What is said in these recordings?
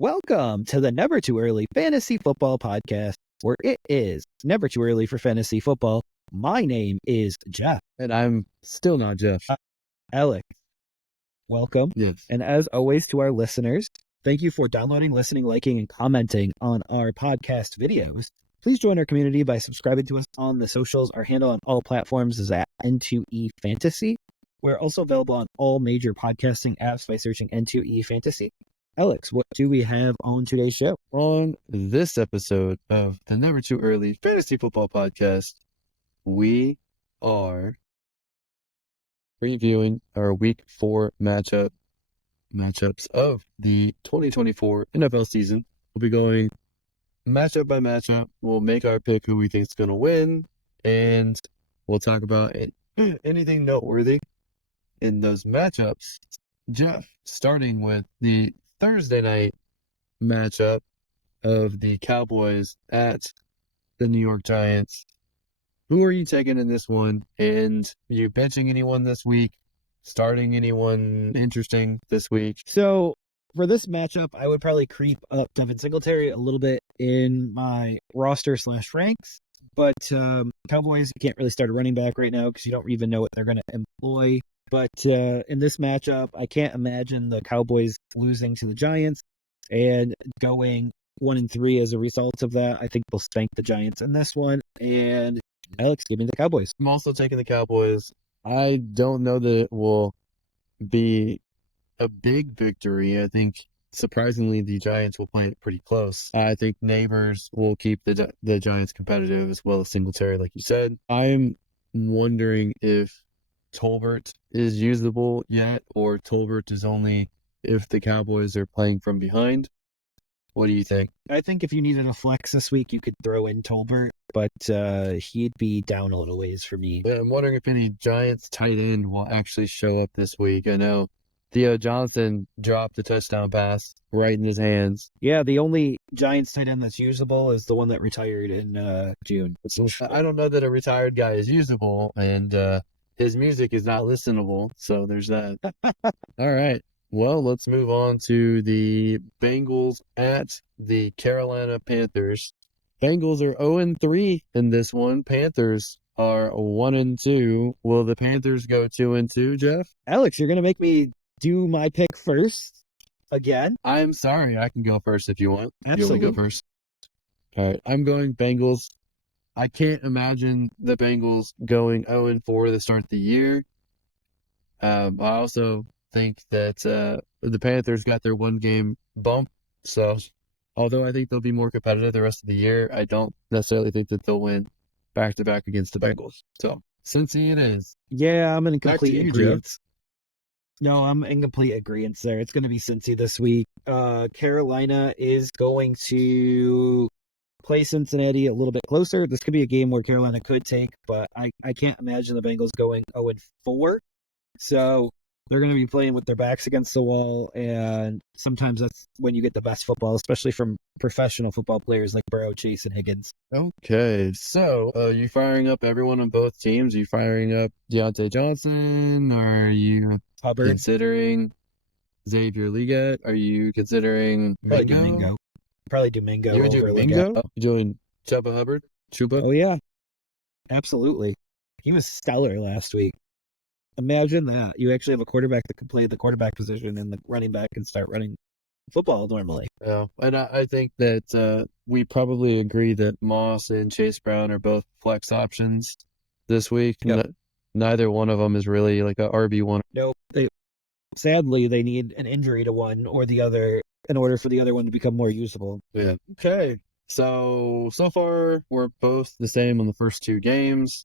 Welcome to the Never Too Early Fantasy Football Podcast, where it is never too early for fantasy football. My name is Jeff. And I'm still not Jeff. Alex, welcome. Yes. And as always, to our listeners, thank you for downloading, listening, liking, and commenting on our podcast videos. Please join our community by subscribing to us on the socials. Our handle on all platforms is at N2E Fantasy. We're also available on all major podcasting apps by searching N2E Fantasy. Alex, what do we have on today's show? On this episode of the Never Too Early Fantasy Football Podcast, we are previewing our Week 4 matchups of the 2024 NFL season. We'll be going matchup by matchup. We'll make our pick who we think is going to win, and we'll talk about anything noteworthy in those matchups. Jeff, starting with the Thursday night matchup of the Cowboys at the New York Giants. Who are you taking in this one? And are you benching anyone this week? Starting anyone interesting this week? So for this matchup, I would probably creep up Devin Singletary a little bit in my roster / ranks. But Cowboys, you can't really start a running back right now because you don't even know what they're going to employ. But in this matchup, I can't imagine the Cowboys losing to the Giants and going 1-3 as a result of that. I think they'll spank the Giants in this one. And Alex, give me the Cowboys. I'm also taking the Cowboys. I don't know that it will be a big victory. I think, surprisingly, the Giants will play it pretty close. I think Neighbors will keep the Giants competitive as well as Singletary, like you said. I'm wondering if Tolbert is usable yet, or Tolbert is only if the Cowboys are playing from behind. What do you think? I think if you needed a flex this week, you could throw in Tolbert, but he'd be down a little ways for me. I'm wondering if any Giants tight end will actually show up this week. I know Theo Johnson dropped a touchdown pass right in his hands. Yeah, the only Giants tight end that's usable is the one that retired in June. I don't know that a retired guy is usable, and his music is not listenable, so there's that. All right. Well, let's move on to the Bengals at the Carolina Panthers. Bengals are 0-3 in this one. Panthers are 1-2. Will the Panthers go 2-2, Jeff? Alex, you're going to make me do my pick first again? I'm sorry. I can go first if you want. Absolutely. You want to go first? All right. I'm going Bengals. I can't imagine the Bengals going 0-4 to start the year. I also think that the Panthers got their one-game bump. So, although I think they'll be more competitive the rest of the year, I don't necessarily think that they'll win back-to-back against the Bengals. So, Cincy it is. Yeah, I'm in complete agreement. Jeff. No, I'm in complete agreement there. It's going to be Cincy this week. Carolina is going to play Cincinnati a little bit closer. This could be a game where Carolina could take, but I can't imagine the Bengals going 0-4. So they're going to be playing with their backs against the wall, and sometimes that's when you get the best football, especially from professional football players like Burrow, Chase, and Higgins. Okay, so you firing up everyone on both teams? Are you firing up Deontay Johnson? Or are you Hubbard, considering Xavier Legette? Are you considering Mingo? Probably do Mingo. You would do over Mingo? Legette. You doing Chuba Hubbard? Chuba? Oh, yeah. Absolutely. He was stellar last week. Imagine that. You actually have a quarterback that can play the quarterback position and the running back can start running football normally. Yeah, and I think that we probably agree that Moss and Chase Brown are both flex options this week. Yep. Neither one of them is really like a RB1. Nope. Sadly, they need an injury to one or the other in order for the other one to become more usable. Yeah. Okay. So far, we're both the same on the first two games.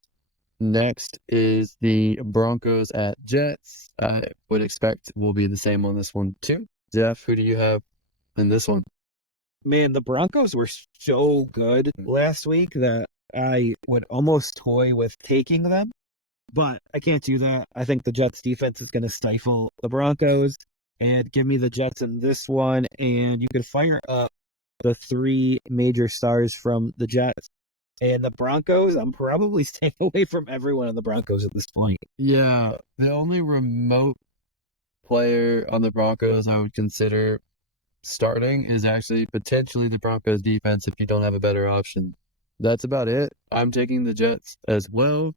Next is the Broncos at Jets. I would expect we'll be the same on this one too. Jeff, who do you have in this one? Man, the Broncos were so good last week that I would almost toy with taking them, but I can't do that. I think the Jets defense is going to stifle the Broncos, and give me the Jets in this one, and you could fire up the three major stars from the Jets. And the Broncos, I'm probably staying away from everyone on the Broncos at this point. Yeah, the only remote player on the Broncos I would consider starting is actually potentially the Broncos defense if you don't have a better option. That's about it. I'm taking the Jets as well.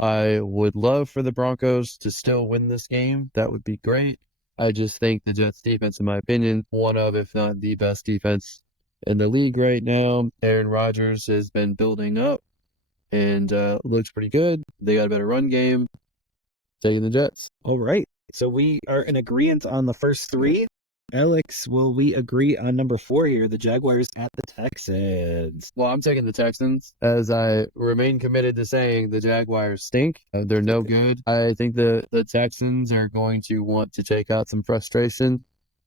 I would love for the Broncos to still win this game. That would be great. I just think the Jets defense, in my opinion, one of, if not the best defense in the league right now. Aaron Rodgers has been building up and looks pretty good. They got a better run game. Taking the Jets. All right. So we are in agreement on the first three. Alex, will we agree on number 4 here, the Jaguars at the Texans? Well, I'm taking the Texans, as I remain committed to saying the Jaguars stink. They're no good. I think the Texans are going to want to take out some frustration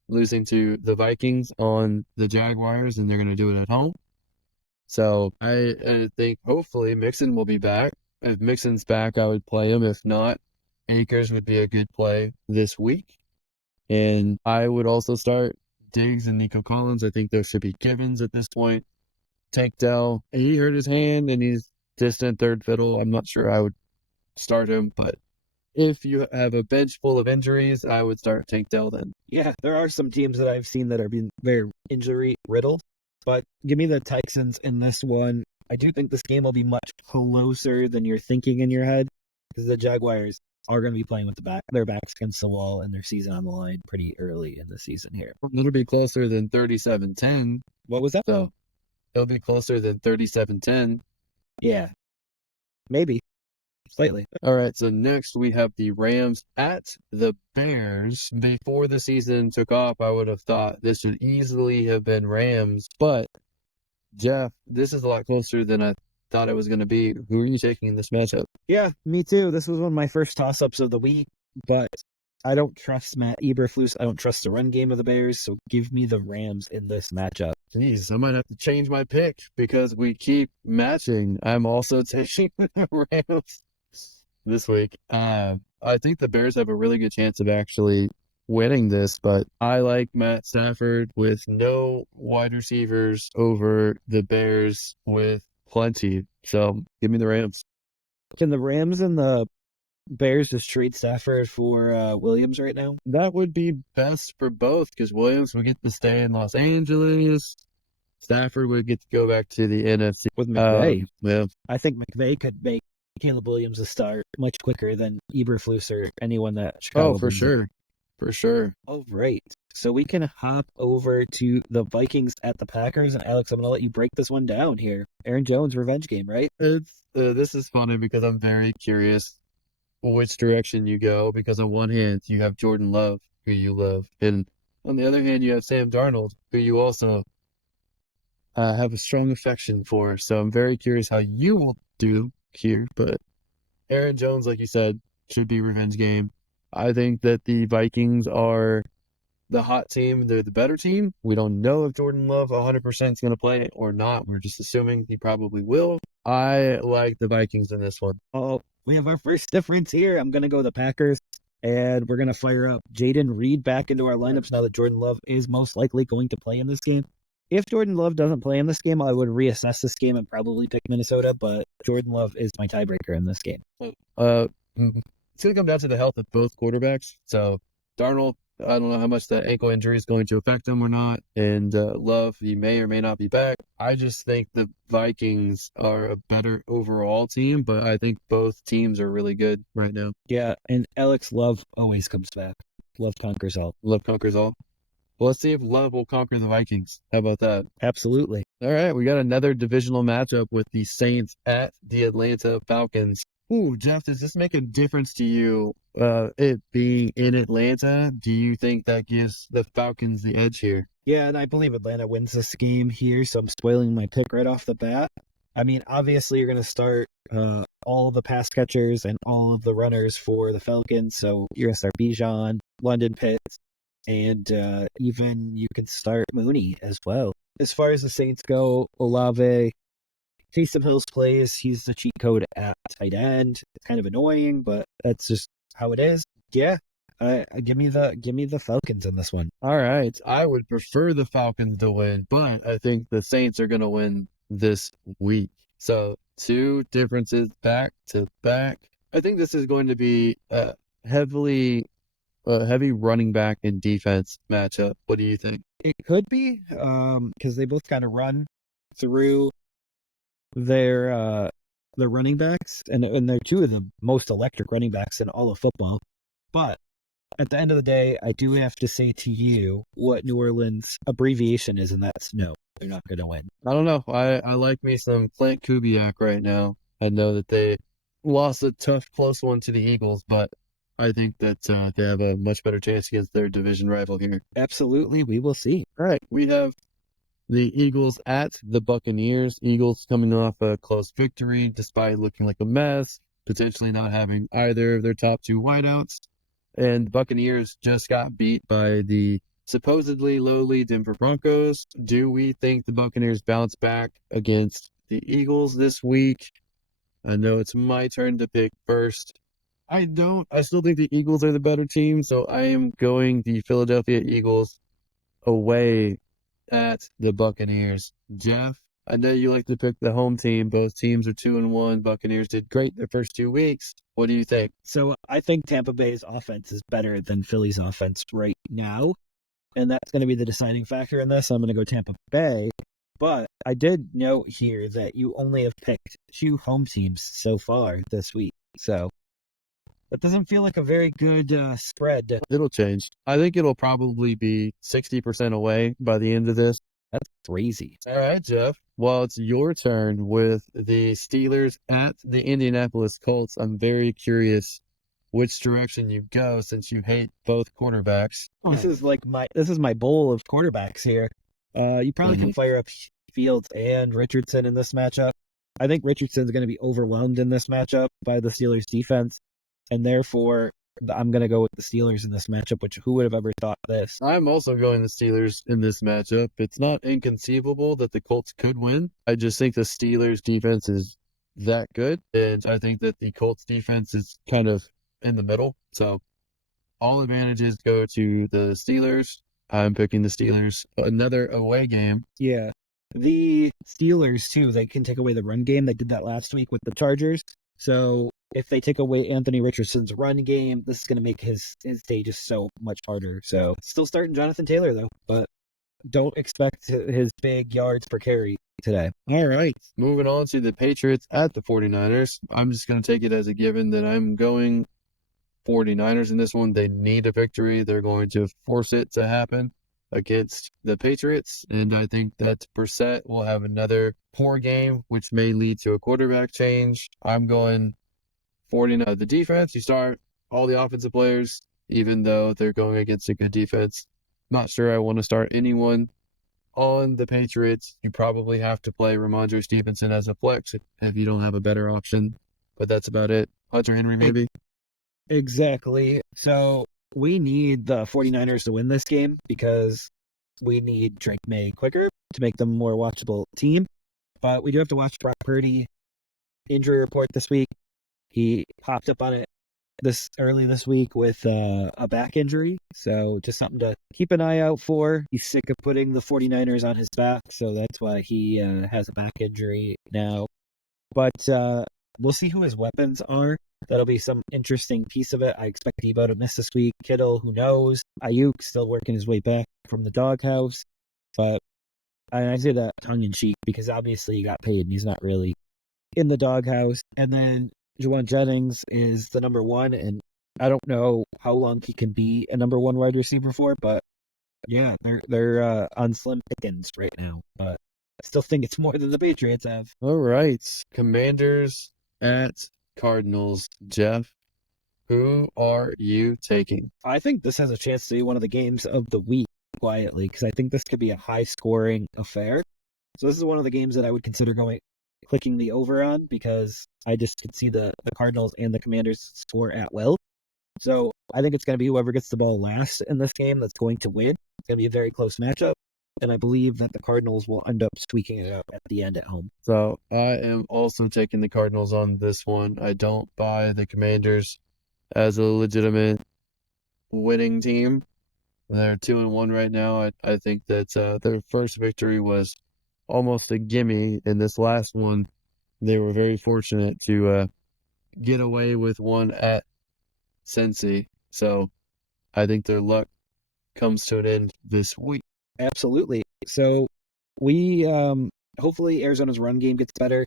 losing to the Vikings on the Jaguars, and they're going to do it at home. So I think hopefully Mixon will be back. If Mixon's back, I would play him. If not, Akers would be a good play this week. And I would also start Diggs and Nico Collins. I think those should be givens at this point. Tank Dell, he hurt his hand and he's distant third fiddle. I'm not sure I would start him, but if you have a bench full of injuries, I would start Tank Dell then. Yeah, there are some teams that I've seen that are being very injury riddled, but give me the Texans in this one. I do think this game will be much closer than you're thinking in your head, because the Jaguars are going to be playing with their backs against the wall and their season on the line pretty early in the season here. It'll be closer than 37-10. What was that? So it'll be closer than 37-10. Yeah, maybe. Slightly. All right, so next we have the Rams at the Bears. Before the season took off, I would have thought this would easily have been Rams. But, Jeff, this is a lot closer than I thought it was going to be. Who are you taking in this matchup? Yeah, me too. This was one of my first toss-ups of the week, but I don't trust Matt Eberflus. I don't trust the run game of the Bears, so give me the Rams in this matchup. Jeez, I might have to change my pick because we keep matching. I'm also taking the Rams this week. I think the Bears have a really good chance of actually winning this, but I like Matt Stafford with no wide receivers over the Bears with plenty. So give me the Rams. Can the Rams and the Bears just trade Stafford for Williams right now? That would be best for both because Williams would get to stay in Los Angeles. Stafford would get to go back to the NFC. With McVay. Yeah. I think McVay could make Caleb Williams a start much quicker than Eberflus or anyone that Chicago. Oh, for sure. For sure. All right. So we can hop over to the Vikings at the Packers. And Alex, I'm going to let you break this one down here. Aaron Jones revenge game, right? This is funny because I'm very curious which direction you go, because on one hand, you have Jordan Love, who you love. And on the other hand, you have Sam Darnold, who you also have a strong affection for. So I'm very curious how you will do here. But Aaron Jones, like you said, should be revenge game. I think that the Vikings are the hot team. They're the better team. We don't know if Jordan Love 100% is going to play or not. We're just assuming he probably will. I like the Vikings in this one. Oh, we have our first difference here. I'm going to go the Packers, and we're going to fire up Jaden Reed back into our lineups now that Jordan Love is most likely going to play in this game. If Jordan Love doesn't play in this game, I would reassess this game and probably pick Minnesota, but Jordan Love is my tiebreaker in this game. It's going to come down to the health of both quarterbacks. So Darnold, I don't know how much that ankle injury is going to affect him or not. And Love, he may or may not be back. I just think the Vikings are a better overall team, but I think both teams are really good right now. Yeah, and Alex, Love always comes back. Love conquers all. Love conquers all. Well, let's see if Love will conquer the Vikings. How about that? Absolutely. All right, we got another divisional matchup with the Saints at the Atlanta Falcons. Ooh, Jeff, does this make a difference to you, it being in Atlanta? Do you think that gives the Falcons the edge here? Yeah, and I believe Atlanta wins this game here, so I'm spoiling my pick right off the bat. I mean, obviously you're going to start all the pass catchers and all of the runners for the Falcons, so you're going to start Bijan, London Pitts, and even you can start Mooney as well. As far as the Saints go, Olave, Taysom Hill's plays, he's the cheat code at tight end. It's kind of annoying, but that's just how it is. Yeah, give me the Falcons in this one. All right, I would prefer the Falcons to win, but I think the Saints are going to win this week. So 2 differences back to back. I think this is going to be heavily a heavy running back and defense matchup. What do you think? It could be, because they both kind of run through their running backs, and they're two of the most electric running backs in all of football. But at the end of the day, I do have to say to you what New Orleans' abbreviation is, and that's no. They're not going to win. I don't know. I like me some Clint Kubiak right now. I know that they lost a tough, close one to the Eagles, but I think that they have a much better chance against their division rival here. Absolutely, we will see. All right, we have the Eagles at the Buccaneers. Eagles coming off a close victory despite looking like a mess, potentially not having either of their top two wideouts. And Buccaneers just got beat by the supposedly lowly Denver Broncos. Do we think the Buccaneers bounce back against the Eagles this week? I know it's my turn to pick first. I don't. I still think the Eagles are the better team, so I am going the Philadelphia Eagles away at the Buccaneers. Jeff, I know you like to pick the home team. Both teams are 2-1. Buccaneers did great their first 2 weeks. What do you think? So I think Tampa Bay's offense is better than Philly's offense right now, and that's going to be the deciding factor in this. I'm going to go Tampa Bay, but I did note here that you only have picked 2 home teams so far this week, so that doesn't feel like a very good spread. It'll change. I think it'll probably be 60% away by the end of this. That's crazy. All right, Jeff. Well, it's your turn with the Steelers at the Indianapolis Colts. I'm very curious which direction you go since you hate both quarterbacks. This is my bowl of quarterbacks here. You probably can fire up Fields and Richardson in this matchup. I think Richardson's going to be overwhelmed in this matchup by the Steelers defense, and therefore I'm going to go with the Steelers in this matchup, which who would have ever thought this? I'm also going the Steelers in this matchup. It's not inconceivable that the Colts could win. I just think the Steelers defense is that good, and I think that the Colts defense is kind of in the middle. So all advantages go to the Steelers. I'm picking the Steelers. Another away game. Yeah. The Steelers, too, they can take away the run game. They did that last week with the Chargers. So if they take away Anthony Richardson's run game, this is going to make his day just so much harder. So still starting Jonathan Taylor, though, but don't expect his big yards per carry today. All right. Moving on to the Patriots at the 49ers. I'm just going to take it as a given that I'm going 49ers in this one. They need a victory. They're going to force it to happen against the Patriots, and I think that Brissett will have another poor game, which may lead to a quarterback change. I'm going 49. The defense, you start all the offensive players, even though they're going against a good defense. Not sure I want to start anyone on the Patriots. You probably have to play Ramondre Stevenson as a flex if you don't have a better option, but that's about it. Hunter Henry, maybe? Exactly. So we need the 49ers to win this game because we need Drake May quicker to make them a more watchable team. But we do have to watch Brock Purdy injury report this week. He popped up on it early this week with a back injury. So just something to keep an eye out for. He's sick of putting the 49ers on his back. So that's why he has a back injury now. But we'll see who his weapons are. That'll be some interesting piece of it. I expect Debo to miss this week. Kittle, who knows? Ayuk still working his way back from the doghouse. But I say that tongue-in-cheek because obviously he got paid and he's not really in the doghouse. And then Juwan Jennings is the number 1, and I don't know how long he can be a number 1 wide receiver for, but yeah, they're on slim pickings right now. But I still think it's more than the Patriots have. All right. Commanders at Cardinals. Jeff, who are you taking? I think this has a chance to be one of the games of the week quietly because I think this could be a high-scoring affair. So this is one of the games that I would consider clicking the over on because I just could see the Cardinals and the Commanders score at will. So I think it's going to be whoever gets the ball last in this game that's going to win. It's going to be a very close matchup. And I believe that the Cardinals will end up squeaking it out at the end at home. So I am also taking the Cardinals on this one. I don't buy the Commanders as a legitimate winning team. They're 2-1 right now. I think that their first victory was almost a gimme. In this last one, they were very fortunate to get away with one at Cincy. So I think their luck comes to an end this week. Absolutely. So we hopefully Arizona's run game gets better,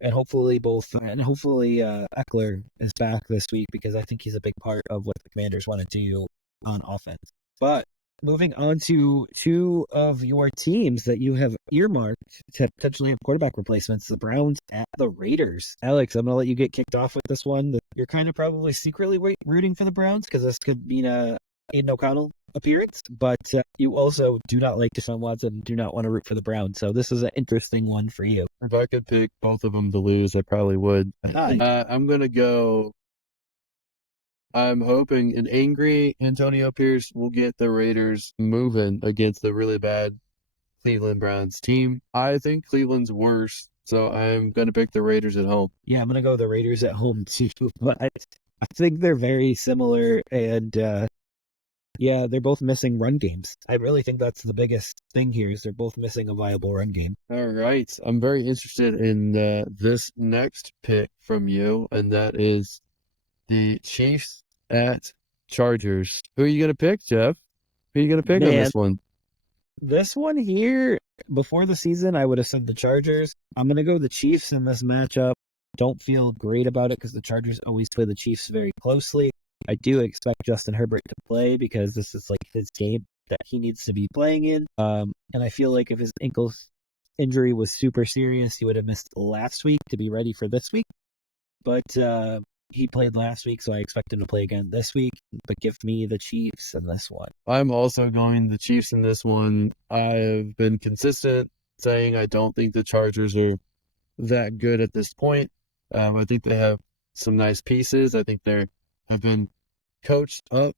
and hopefully Eckler is back this week because I think he's a big part of what the Commanders want to do on offense. But moving on to two of your teams that you have earmarked to potentially have quarterback replacements, the Browns at the Raiders. Alex, I'm going to let you get kicked off with this one. You're kind of probably secretly rooting for the Browns because this could mean a Aiden O'Connell appearance, but you also do not like Deshaun Watson, do not want to root for the Browns. So this is an interesting one for you. If I could pick both of them to lose, I probably would. I'm going to go. I'm hoping an angry Antonio Pierce will get the Raiders moving against the really bad Cleveland Browns team. I think Cleveland's worse, so I'm going to pick the Raiders at home. Yeah, I'm going to go the Raiders at home too, but I think they're very similar, and yeah, they're both missing run games. I really think that's the biggest thing here is they're both missing a viable run game. All right. I'm very interested in this next pick from you, and that is the Chiefs at Chargers. Who are you going to pick, Jeff? Who are you going to pick on this one? This one here, before the season, I would have said the Chargers. I'm going to go the Chiefs in this matchup. Don't feel great about it because the Chargers always play the Chiefs very closely. I do expect Justin Herbert to play because this is like his game that he needs to be playing in. And I feel like if his ankle injury was super serious, he would have missed last week to be ready for this week. But he played last week, so I expect him to play again this week. But give me the Chiefs in this one. I'm also going the Chiefs in this one. I have been consistent saying I don't think the Chargers are that good at this point. I think they have some nice pieces. I think they have been coached up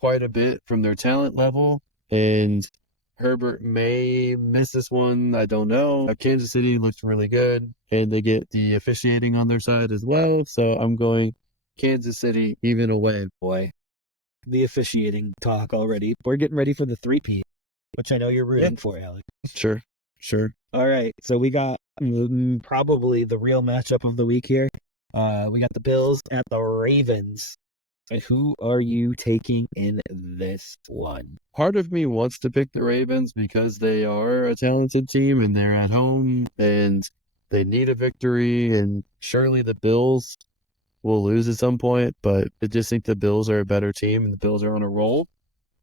quite a bit from their talent level, and Herbert may miss this one. I don't know. Kansas City looks really good, and they get the officiating on their side as well. So I'm going Kansas City even away. Boy, the officiating talk already. We're getting ready for the 3-peat, which I know you're rooting for, Alex. Sure. All right, so we got probably the real matchup of the week here. We got the Bills at the Ravens. Who are you taking in this one? Part of me wants to pick the Ravens because they are a talented team and they're at home and they need a victory, and surely the Bills will lose at some point, but I just think the Bills are a better team and the Bills are on a roll.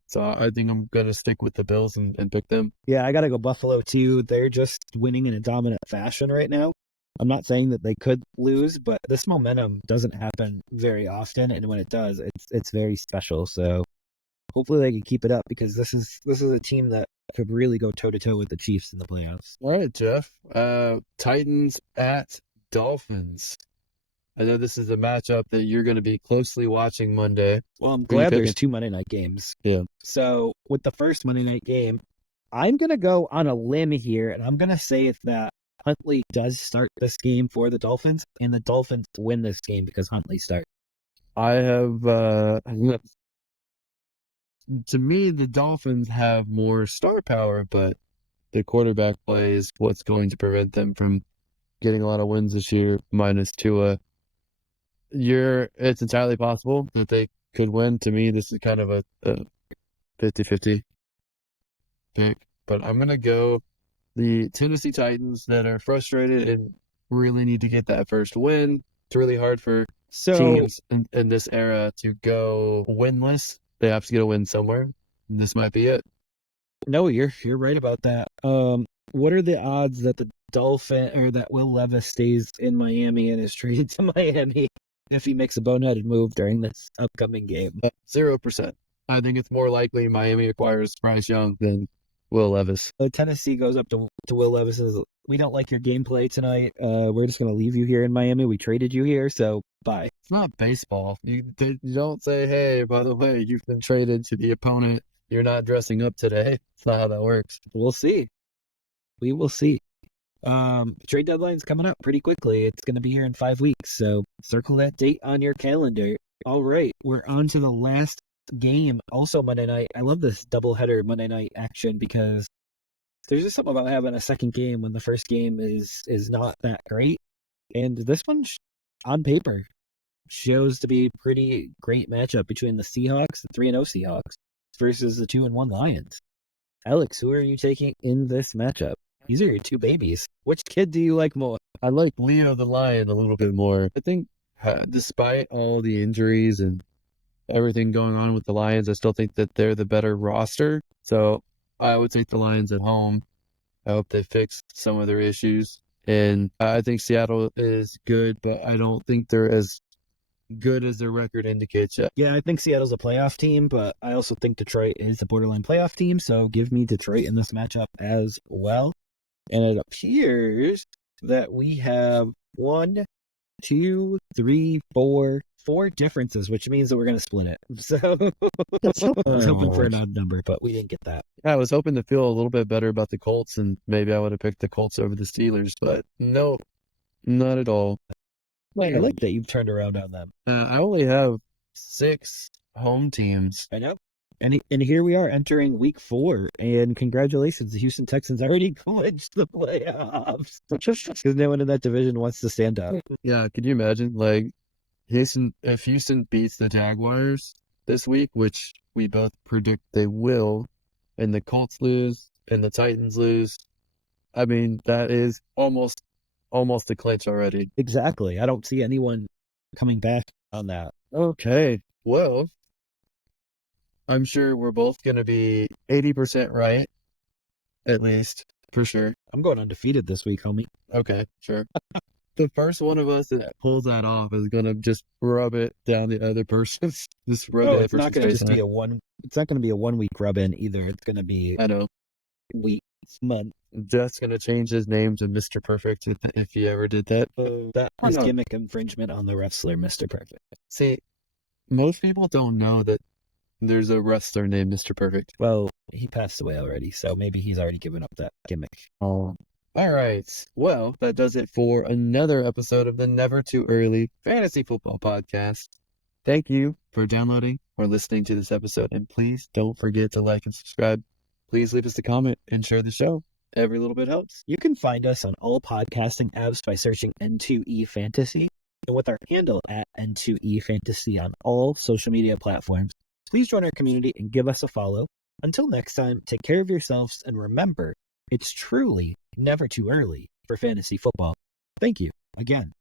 So I think I'm going to stick with the Bills and pick them. Yeah, I got to go Buffalo too. They're just winning in a dominant fashion right now. I'm not saying that they could lose, but this momentum doesn't happen very often, and when it does, it's very special. So hopefully they can keep it up because this is a team that could really go toe to toe with the Chiefs in the playoffs. All right, Jeff. Titans at Dolphins. I know this is a matchup that you're going to be closely watching Monday. Well, I'm glad there's two Monday night games. Yeah. So with the first Monday night game, I'm going to go on a limb here, and I'm going to say that Huntley does start this game for the Dolphins, and the Dolphins win this game because Huntley starts. I have, to me, the Dolphins have more star power, but the quarterback play is what's going to prevent them from getting a lot of wins this year, minus Tua. It's entirely possible that they could win. To me, this is kind of a 50-50 pick, but I'm going to go the Tennessee Titans that are frustrated and really need to get that first win. It's really hard for teams in this era to go winless. They have to get a win somewhere. This might be it. No, you're right about that. What are the odds that the that Will Levis stays in Miami and is traded to Miami if he makes a boneheaded move during this upcoming game? 0%. I think it's more likely Miami acquires Bryce Young than Will Levis. Tennessee goes up to Will Levis and says, we don't like your gameplay tonight. We're just going to leave you here in Miami. We traded you here, so bye. It's not baseball. You don't say, hey, by the way, you've been traded to the opponent. You're not dressing up today. It's not how that works. We'll see. We will see. The trade deadline's coming up pretty quickly. It's going to be here in 5 weeks, so circle that date on your calendar. All right, we're on to the last game, also Monday night. I love this doubleheader Monday night action because there's just something about having a second game when the first game is not that great. And this one, on paper, shows to be a pretty great matchup between the Seahawks, the 3-0 Seahawks, versus the 2-1 Lions. Alex, who are you taking in this matchup? These are your two babies. Which kid do you like more? I like Leo the Lion a little bit more. I think despite all the injuries and everything going on with the Lions, I still think that they're the better roster. So I would take the Lions at home. I hope they fix some of their issues. And I think Seattle is good, but I don't think they're as good as their record indicates yet. Yeah, I think Seattle's a playoff team, but I also think Detroit is a borderline playoff team, so give me Detroit in this matchup as well. And it appears that we have 1, 2, 3, 4 differences, which means that we're going to split it. So I was hoping for an odd number, but we didn't get that. I was hoping to feel a little bit better about the Colts, and maybe I would have picked the Colts over the Steelers, but no, not at all. I like that you've turned around on them. I only have 6 home teams. I know. And here we are entering week 4, and congratulations, the Houston Texans already clinched the playoffs. Because no one in that division wants to stand up. Yeah, could you imagine? Like, if Houston beats the Jaguars this week, which we both predict they will, and the Colts lose, and the Titans lose, I mean, that is almost a clinch already. Exactly. I don't see anyone coming back on that. Okay, well, I'm sure we're both going to be 80% right, at least, for sure. I'm going undefeated this week, homie. Okay, sure. The first one of us that pulls that off is going to just rub it down the other person's. Just rub No, the it's not going to just be a one. It's not going to be a 1 week rub in either. It's going to be I know. weeks, month. Jeff's going to change his name to Mr. Perfect if he ever did that. That I is know. gimmick infringement on the wrestler, Mr. Perfect. See, most people don't know that there's a wrestler named Mr. Perfect. Well, he passed away already, so maybe he's already given up that gimmick. Oh. All right. Well, that does it for another episode of the Never Too Early Fantasy Football Podcast. Thank you for downloading or listening to this episode. And please don't forget to like and subscribe. Please leave us a comment and share the show. Every little bit helps. You can find us on all podcasting apps by searching N2E Fantasy and with our handle at N2E Fantasy on all social media platforms. Please join our community and give us a follow. Until next time, take care of yourselves and remember, it's truly never too early for fantasy football. Thank you again.